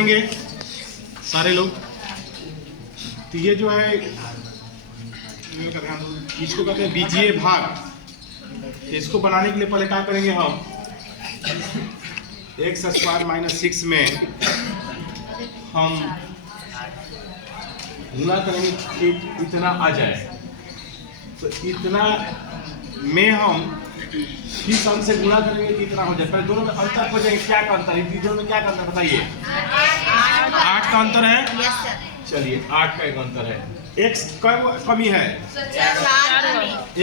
बनाएंगे सारे लोग। तो ये जो है इसको कहते हैं बीजीय भाग। तो इसको बनाने के लिए पहले क्या करेंगे हम, एक्स स्क्वायर माइनस 6 में हम गुणा करेंगे कि इतना आ जाए। तो इतना में हम किस अंक से गुणा करेंगे कि इतना हो जाए। पहले दोनों में अंतर हो जाएंगे। क्या का अंतर है दोनों में, क्या का अंतर बताइए? 8 का अंतर है। चलिए 8 का एक अंतर है। x कमी है,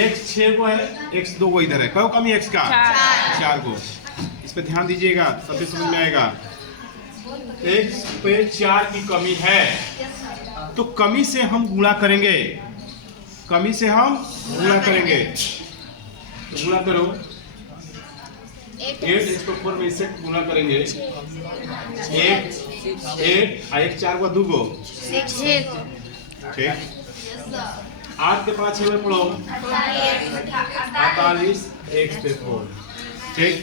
x 6 को है, x 2 को इधर है। क्यों कमी है x का? 4 को। इस पे ध्यान दीजिएगा तभी समझ में आएगा। x पे 4 की कमी है तो कमी से हम गुणा करेंगे, कमी से हम गुणा करेंगे। तो गुणा करो 8x4 में इससे गुणा करेंगे 8 1 4 को 2 को ठीक। 8 के 5 6 में पढ़ो 48 x पे 4 ठीक।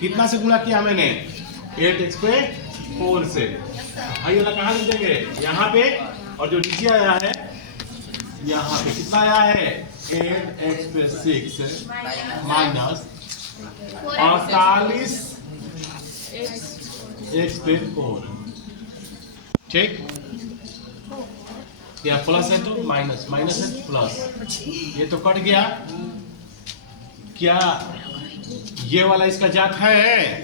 कितना से गुणा किया मैंने? 8x पे 4 से। भाई वाला कहाँ लिख देंगे? यहाँ पे। और जो नीचे आया है यहाँ पे कितना आया है? 8x पे 6 माइनस 48 x पे 4 ठीक। या प्लस है तो माइनस, माइनस है तो प्लस। ये तो कट गया। क्या ये वाला इसका जात है?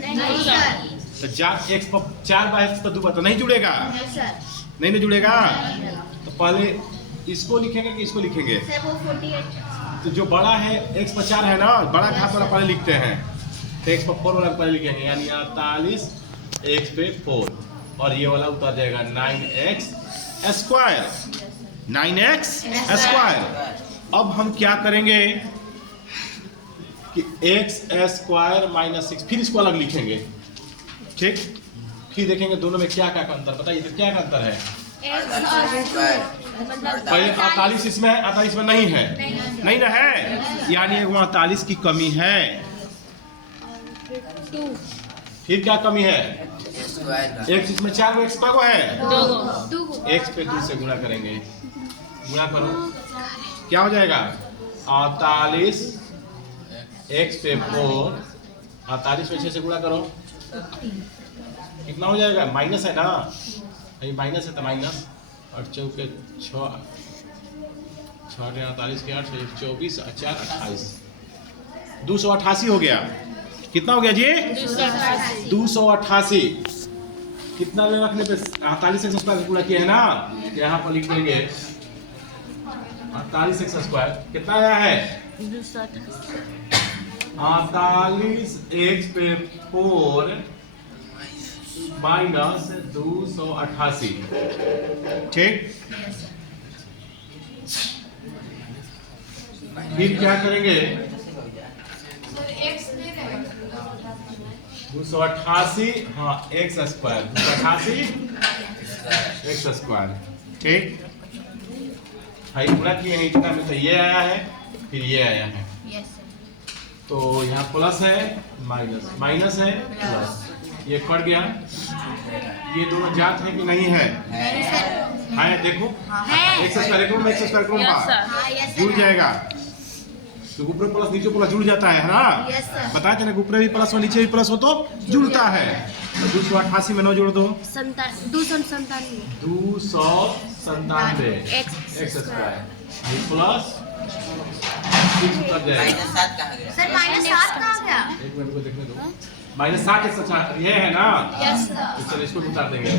नहीं सर। तो जात x पर 4 बाय x पर 2 तो नहीं जुड़ेगा। नहीं ना जुड़ेगा। तो पहले इसको लिखेंगे कि इसको लिखेंगे? तो जो बड़ा है x पर 4 है ना, बड़ा घात वाला पहले लिखते हैं। तो x पर 4 वाला पहले लिखेंगे, यानी 48 x पे 4 और ये वाला उतर जाएगा 9x स्क्वायर, 9x स्क्वायर। अब हम क्या करेंगे कि x स्क्वायर माइनस 6, फिर इसको अलग लिखेंगे ठीक। फिर देखेंगे दोनों में क्या क्या का अंतर। बताइए तो क्या का अंतर है? पहले 48 इसमें है, 48 में नहीं है, नहीं ना है, यानी 48 की कमी है। फिर क्या कमी है? x इसमें 4 को, x को है x पे 2 से गुणा करेंगे। गुणा करो क्या हो जाएगा? 48 x पे 4, 48 में 6 से गुणा करो कितना हो जाएगा? माइनस है ना, माइनस है तो माइनस। और 4 के 6 48 के 8 24 4 28 288 हो गया। कितना हो गया जी? 288। कितना में रखने पे 48 x स्क्वायर पूरा किया है ना, यहाँ पर लिख देंगे 48 x स्क्वायर कितना आया है? 48 x पे 4 माइनस 288 ठीक। फिर क्या करेंगे? 288 हाँ x स्क्वायर, 288 x स्क्वायर ठीक। भाई पूरा किए हैं इतना में, तो ये आया है फिर ये आया है। तो यहाँ प्लस है माइनस, माइनस है प्लस, ये कट गया। ये दोनों जात है कि नहीं है? है देखो x स्क्वायर जुड़ जाएगा। तो ऊपर प्लस नीचे प्लस जुड़ जाता है ना। बताए थे ना ऊपर भी प्लस हो नीचे भी प्लस हो तो जुड़ता है। तो 288 में 9 जोड़ दो 297 x स्क्वायर प्लस 6 उतर जाएगा। सर -7 कहाँ गया? एक मिनट को देखने दो। -7 x ये है ना, तो चलो इसको उतार देंगे।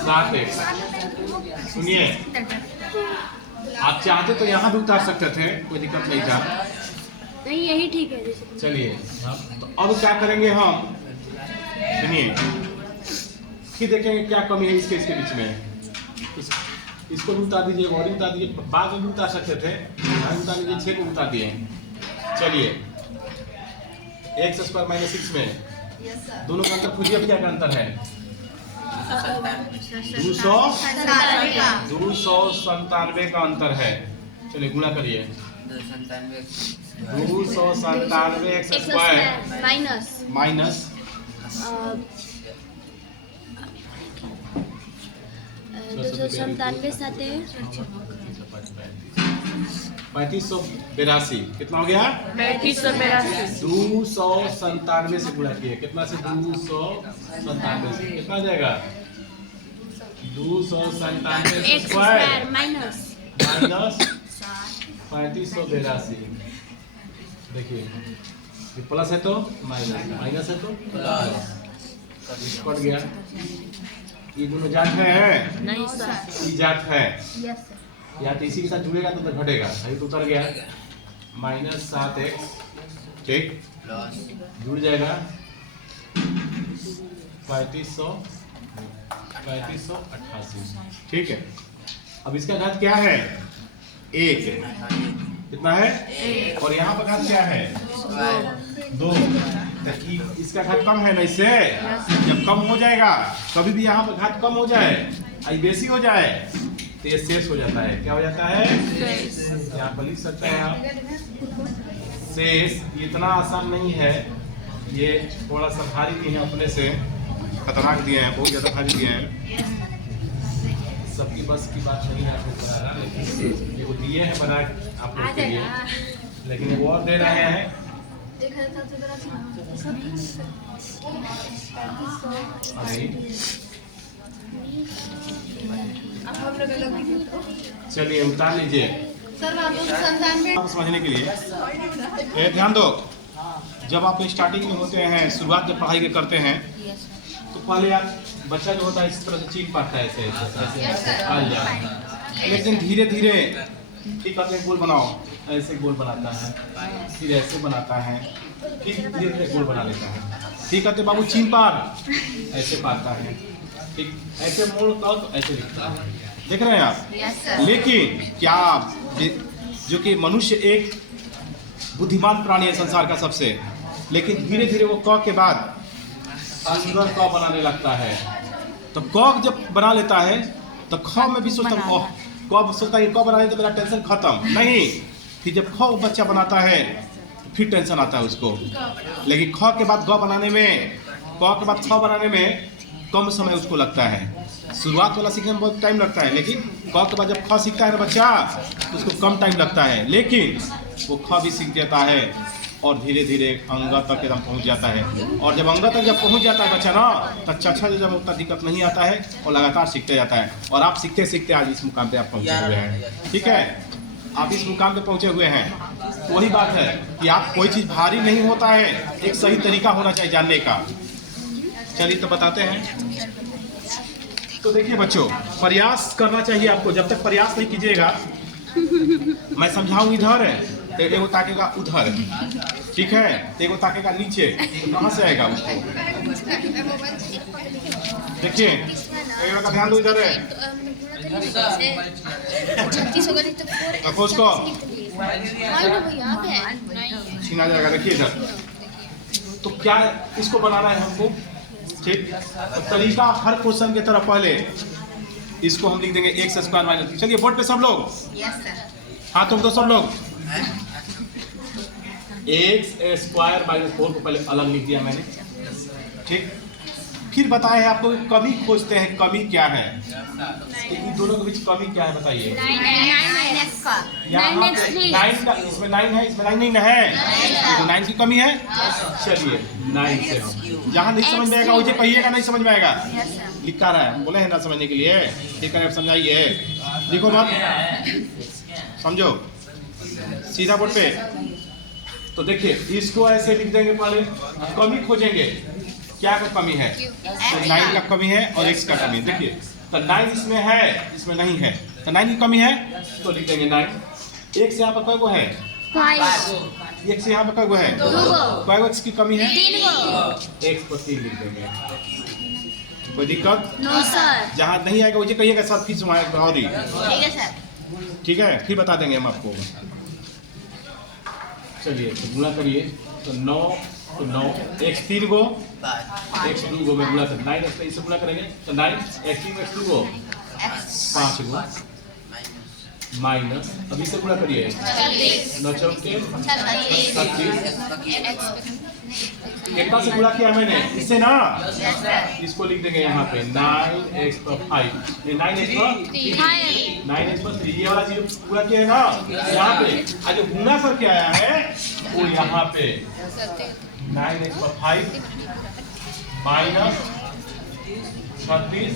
-7x। सुनिए आप चाहते तो यहाँ भी उतार सकते थे, कोई दिक्कत नहीं था। नहीं यही ठीक है। चलिए तो अब क्या करेंगे हम? सुनिए फिर देखेंगे क्या कमी है इसके इसके बीच में। इसको भी उतार दीजिए और उतार दीजिए, बाद में भी उतार सकते थे, उतार दीजिए 6 को उतार दिए। चलिए x स्क्वायर माइनस 6 में दोनों का अंतर पूछिए, क्या अंतर है? 297 का अंतर है। चलिए गुणा करिए 297 x स्क्वायर माइनस $297 साथे 3582 कितना हो गया? 297 से गुणा किया, कितना से? 297 से कितना आ जाएगा? 297 स्क्वायर माइनस 3582। देखिए ये प्लस है तो माइनस, माइनस है तो प्लस, कट गया। ये दोनों जात है? नहीं सर। ये जात है यस सर। या तो इसी के साथ जुड़ेगा तो घटेगा, अभी तो उतर गया। -7x ठीक जुड़ जाएगा 3588 ठीक है। अब इसका घात क्या है? 1 कितना है? और यहाँ पर घात क्या है? 2। इसका घात कम है ना इससे? जब कम हो जाएगा कभी भी यहाँ पर घात कम हो जाए आई बेसी हो जाए तो ये शेष हो जाता है। क्या हो जाता है? यहाँ पर लिख सकते हैं आप शेष। इतना आसान नहीं है, ये थोड़ा सा भारी दिए हैं, अपने से खतरनाक दिए हैं, बहुत ज़्यादा भारी दिए हैं। सबकी बस की बात नहीं है आपको बता रहा, लेकिन ये वो दिए हैं बना आप लोग के लिए, लेकिन वो और दे रहे हैं। चलिए उतार लीजिए आप समझने के लिए। ध्यान दो, जब आप स्टार्टिंग में होते हैं, शुरुआत जब पढ़ाई करते हैं तो पहले आप बच्चा जो होता है इस तरह से चीख पाता है, ऐसे लेकिन धीरे धीरे ठीक करते हैं, गोल बनाओ, ऐसे गोल बनाता है, फिर ऐसे बनाता है, फिर धीरे धीरे गोल बना लेता है। ठीक करते बाबू चीन पार, ऐसे पाता है, ठीक ऐसे मोड़ तो ऐसे लिखता है। देख रहे हैं आप? लेकिन क्या जो कि मनुष्य एक बुद्धिमान प्राणी है संसार का सबसे, लेकिन धीरे धीरे वो क के बाद सुंदर क बनाने लगता है। तो क जब बना लेता है तो ख में भी सोचता है, क सोचता है क बनाने तो मेरा टेंशन खत्म नहीं। फिर जब ख बच्चा बनाता है फिर टेंशन आता है उसको। लेकिन ख के बाद ग बनाने में, क के बाद ख बनाने में कम समय उसको लगता है। शुरुआत वाला सीखने में बहुत टाइम लगता है, लेकिन क के बाद जब ख सीखता है ना बच्चा तो उसको कम टाइम लगता है, लेकिन वो ख भी सीख जाता है और धीरे धीरे अंग तक एकदम पहुंच जाता है। और जब अंग तक जब पहुंच जाता है बच्चा ना, तब चक्षा जब उतना दिक्कत नहीं आता है और लगातार सीखते जाता है। और आप सीखते सीखते आज इस मुकाम पे आप पहुंचे हुए हैं। ठीक है, आप इस मुकाम पे पहुंचे हुए हैं। तो वही बात है कि आप कोई चीज़ भारी नहीं होता है, एक सही तरीका होना चाहिए जानने का। चलिए तो बताते हैं। तो देखिए बच्चों, प्रयास करना चाहिए आपको। जब तक प्रयास नहीं कीजिएगा, मैं समझाऊं इधर है तो एगो ताकेगा उधर, ठीक है, तो एगो ताकेगा नीचे, तो कहाँ से आएगा उसको? देखिए एगो का ध्यान दो, इधर है रखो उसको, छीना जाएगा। देखिए इधर, तो क्या इसको बनाना है हमको, ठीक। तो तरीका हर क्वेश्चन की तरह पहले इसको हम लिख देंगे x स्क्वायर माइनस। चलिए बोर्ड पे सब लोग, हाँ तुम तो सब लोग x स्क्वायर माइनस 4 को पहले अलग लिख दिया मैंने, ठीक। फिर बताए आपको कमी खोजते हैं, कमी क्या है, तो इन दोनों के बीच कमी क्या है बताइए। 9 का, इसमें 9 है, इसमें 9 नहीं है, तो 9 की कमी है। चलिए 9 से हम जहाँ नहीं समझ में आएगा मुझे कहिएगा, नहीं समझ में आएगा लिखा रहा है, बोले हैं ना समझने के लिए, ठीक है समझाइए, देखो मत समझो सीधा बोर्ड पे। तो देखिए इसको ऐसे लिख देंगे, पहले कमी खोजेंगे, क्या का कमी है, तो 9 का कमी है और x का कमी है। देखिए तो 9 इसमें है, इसमें नहीं है, तो 9 की कमी है तो लिख देंगे 9। x यहाँ पर कई है, x यहाँ पर कई है, कई x की कमी है, x को 3 लिख देंगे। कोई दिक्कत? No sir. जहाँ नहीं आएगा मुझे कहिएगा सर, फीस और ही, ठीक है सर, ठीक है, फिर बता देंगे हम आपको। चलिए तो गुणा करिए, तो 9 तो 9 x 3 गो, x 2 गो में गुणा कर 9 x इससे गुणा करेंगे तो 9 x 3 x 2 गो 5 गो माइनस, अब इससे गुणा करिए 9 चौके 36 कितना से गुणा किया मैंने इससे ना, यस सर। इसको लिख देंगे यहाँ पे 9x पर 5, 9x पर 3, ये वाला चीज पूरा किया है ना यहाँ पे। आज जो गुणा करके आया है वो यहाँ पे 9x पर 5 माइनस 36,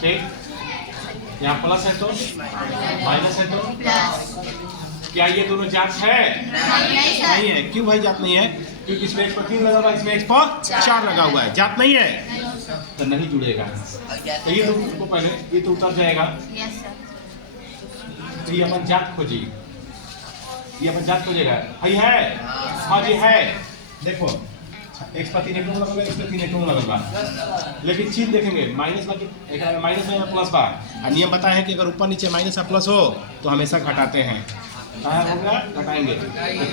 ठीक, यहाँ प्लस है तो माइनस है तो प्लस। क्या ये दोनों जात है? नहीं सर। नहीं है। क्यों भाई जात नहीं है? क्योंकि इसमें x पर 3 लगा हुआ है, इसमें x पर 4 लगा हुआ है, जात नहीं है तो नहीं जुड़ेगा। तो ये तो उसको पहले ये तो उतर जाएगा। Yes sir. तो ये अपन जात खोजिए, ये अपन जात खोजेगा। भाई है, हाँ जी है। देखो x पर 3 लगेगा, x पर 3 लगेगा, लेकिन चीज देखेंगे माइनस बाकी माइनस में प्लस बा। नियम बताया है कि अगर ऊपर नीचे माइनस या प्लस हो तो हमेशा घटाते हैं। कहाँ हो गया? घटाएंगे। तो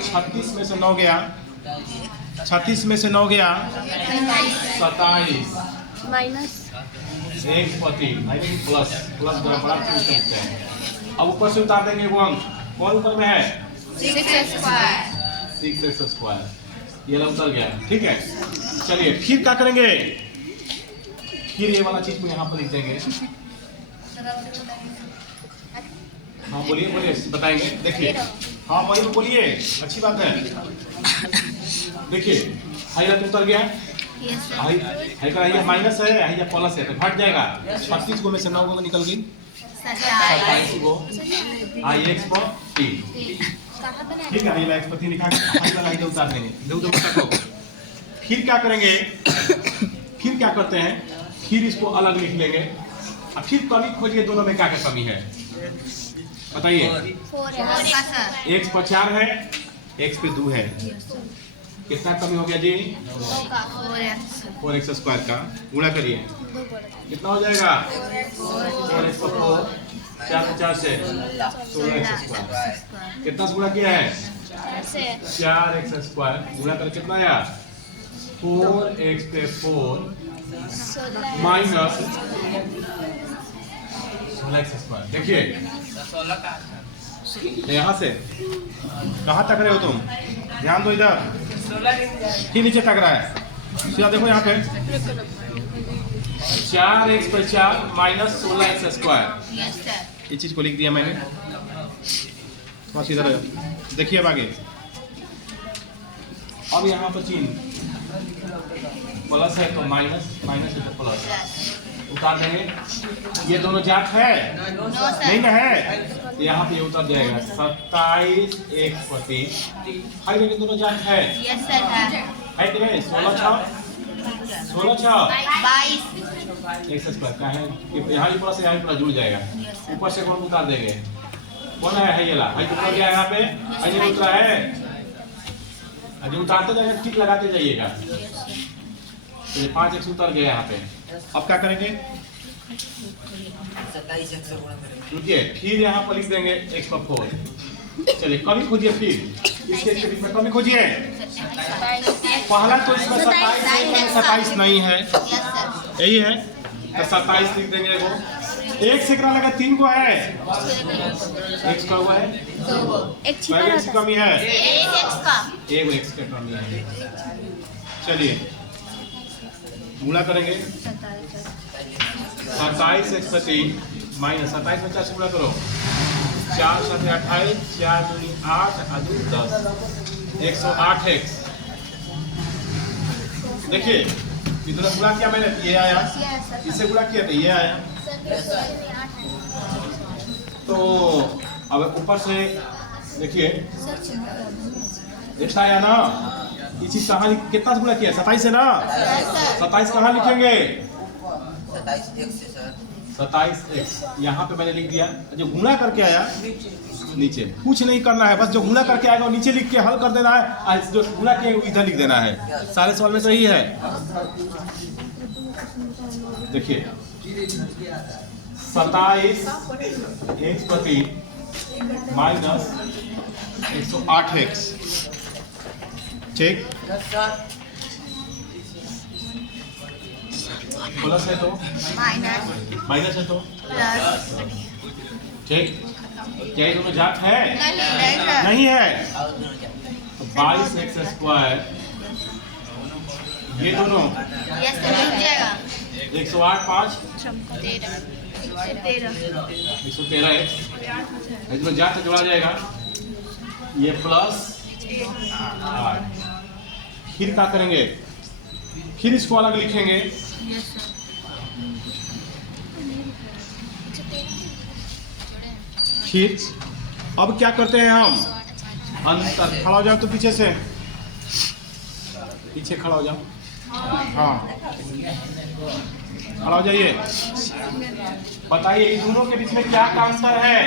36 में से 9 गया, 36 में से 9 गया 27, माइनस x पर 3 प्लस प्लस बड़ा चीज करते हैं। अब ऊपर से उतार देंगे वो अंक, कौन ऊपर में है? 6x²। 6x², ये ला उतर गया, ठीक है। चलिए फिर क्या करेंगे? फिर ये वाला चीज को यहाँ पर लिख देंगे। हाँ बोलिए बोलिए, बताएंगे। देखिए हाँ वही तो बोलिए, अच्छी बात है। देखिए हाई तो उतर गया, यस सर। हाई का ये माइनस है, या प्लस है तो घट जाएगा। 36 को में से 9 को निकल गई, 27 को आई x पर 3, ठीक है। ये x पर 3 लिखा के हाई वाला इधर उतार देंगे, इधर तक हो। फिर क्या करेंगे? फिर क्या करते हैं? फिर इसको अलग लिख लेंगे और फिर कमी खोजिए दोनों में क्या क्या कमी है बताइए। 4x का सर। x पर 4 है, x पे 2 है, कितना कमी हो गया जी? 4x स्क्वायर का गुणा करिए, कितना हो जाएगा? 4x पर 4, 4 पर 4 से 16x स्क्वायर। कितना से गुणा किया है? 4x स्क्वायर गुणा कर कितना आया? 4x पे 4 माइनस 16x स्क्वायर। देखिए यहाँ से कहाँ तक रहे हो तुम? ध्यान दो इधर, फिर नीचे तक रहा है, सीधा देखो यहाँ पे 4x पर 4 minus 16x square. Yes sir. ये चीज को लिख दिया मैंने, बस इधर देखिए। अब आगे, अब यहाँ पर चिन्ह प्लस है तो माइनस, माइनस है तो प्लस, उतार देंगे। ये दोनों जात है? No sir. नहीं ना है, तो यहाँ पे ये उतर जाएगा 27 x पर 3। हाई लेकिन दोनों जात है, यस सर है। है कि नहीं? 16 6 22 x स्क्वायर का है, यहाँ ऊपर से यहाँ जुड़ जाएगा। ऊपर से कौन उतार देंगे? कौन है ये ला? हाई उतर गया यहाँ पे, हाई नहीं उतरा है, अभी उतारते जाएगा, टिक लगाते जाइएगा। तो 5x उतर गया यहाँ पे। अब क्या करेंगे? रुकिए, फिर यहाँ पर लिख देंगे x पर 4। चलिए कमी खोजिए, फिर इसके बीच में कमी खोजिए। पहला तो इसमें 27 नहीं है, यस सर। यही है तो 27 लिख देंगे। वो एक से कितना लगा? 3 को है, x का हुआ है, एक पहले x की कमी है, 1x का। एक x की कमी है। चलिए गुणा करेंगे, 27x पर 3 माइनस 27 में 4 से गुणा करो, 4 7 28, 4 दूनी 8 आदू 10, 108x। देखिए इतना गुणा किया मैंने, ये आया, इससे गुणा किया तो ये आया। तो अब ऊपर से देखिए एक्स्ट्रा आया ना, ये चीज कहाँ कितना से गुणा किया? 27 है ना, 27 कहाँ लिखेंगे? 27x यहाँ पे मैंने लिख दिया। जो गुणा करके आया नीचे, कुछ नहीं करना है, बस जो गुणा करके आएगा वो नीचे लिख के हल कर देना है, और जो गुणा किए वो इधर लिख देना है। सारे सवाल में सही है। देखिए 27x पर 3 माइनस 108x, ठीक, प्लस है तो माइनस है तो प्लस। ठीक। क्या ये दोनों जात है? नहीं सर। नहीं है। 22x², ये दोनों यस सर मिल जाएगा 108 5 13 113x, ये दोनों जात से जोड़ा जाएगा, ये प्लस 8। फिर क्या करेंगे, फिर इसको अलग लिखेंगे, फिर अब क्या करते हैं हम, अंतर, खड़ा हो जाओ तो पीछे से, पीछे खड़ा हो जाओ, हाँ खड़ा हो जाइए। बताइए इन दोनों के बीच में क्या का अंतर है,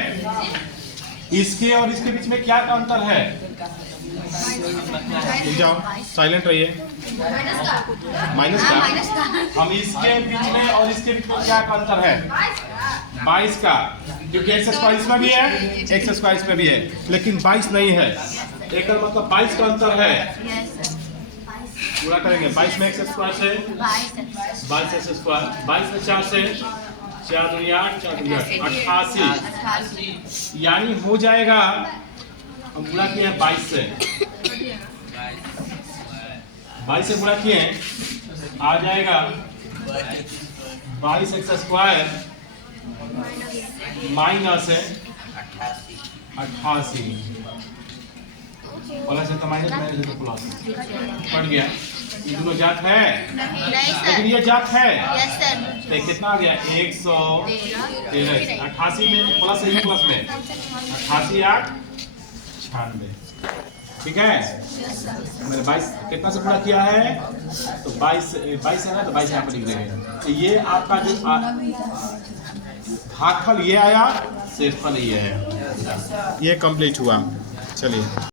इसके और इसके बीच में क्या का अंतर है, जाओ साइलेंट रहिए, माइनस का, हम इसके बीच में और इसके बीच में क्या का अंतर है, 22 का, क्योंकि x² इसमें भी है, x² इसमें भी है, लेकिन 22 नहीं है, एक मतलब 22 का अंतर है। पूरा करेंगे, 22 में x² से 22x², 22 में 4 से 4 दूनी 8, 4 दूनी 88, यानी हो जाएगा, हम पूरा किए हैं 22 से, 22 से पूरा किए आ जाएगा 22x² माइनस 88, प्लस है तो माइनस, माइनस है तो प्लस, पड़ गया। ये दोनों जात है, लेकिन ये जात है, यस सर तो कितना आ गया 113, 88 में प्लस है, प्लस में 88 8 96, ठीक है। मैंने 22 कितना से पूरा किया है, तो 22 है ना, तो 22 यहाँ पर लिख देंगे, तो ये आपका जो भागफल ये आया, शेषफल ये है, ये कंप्लीट हुआ। चलिए।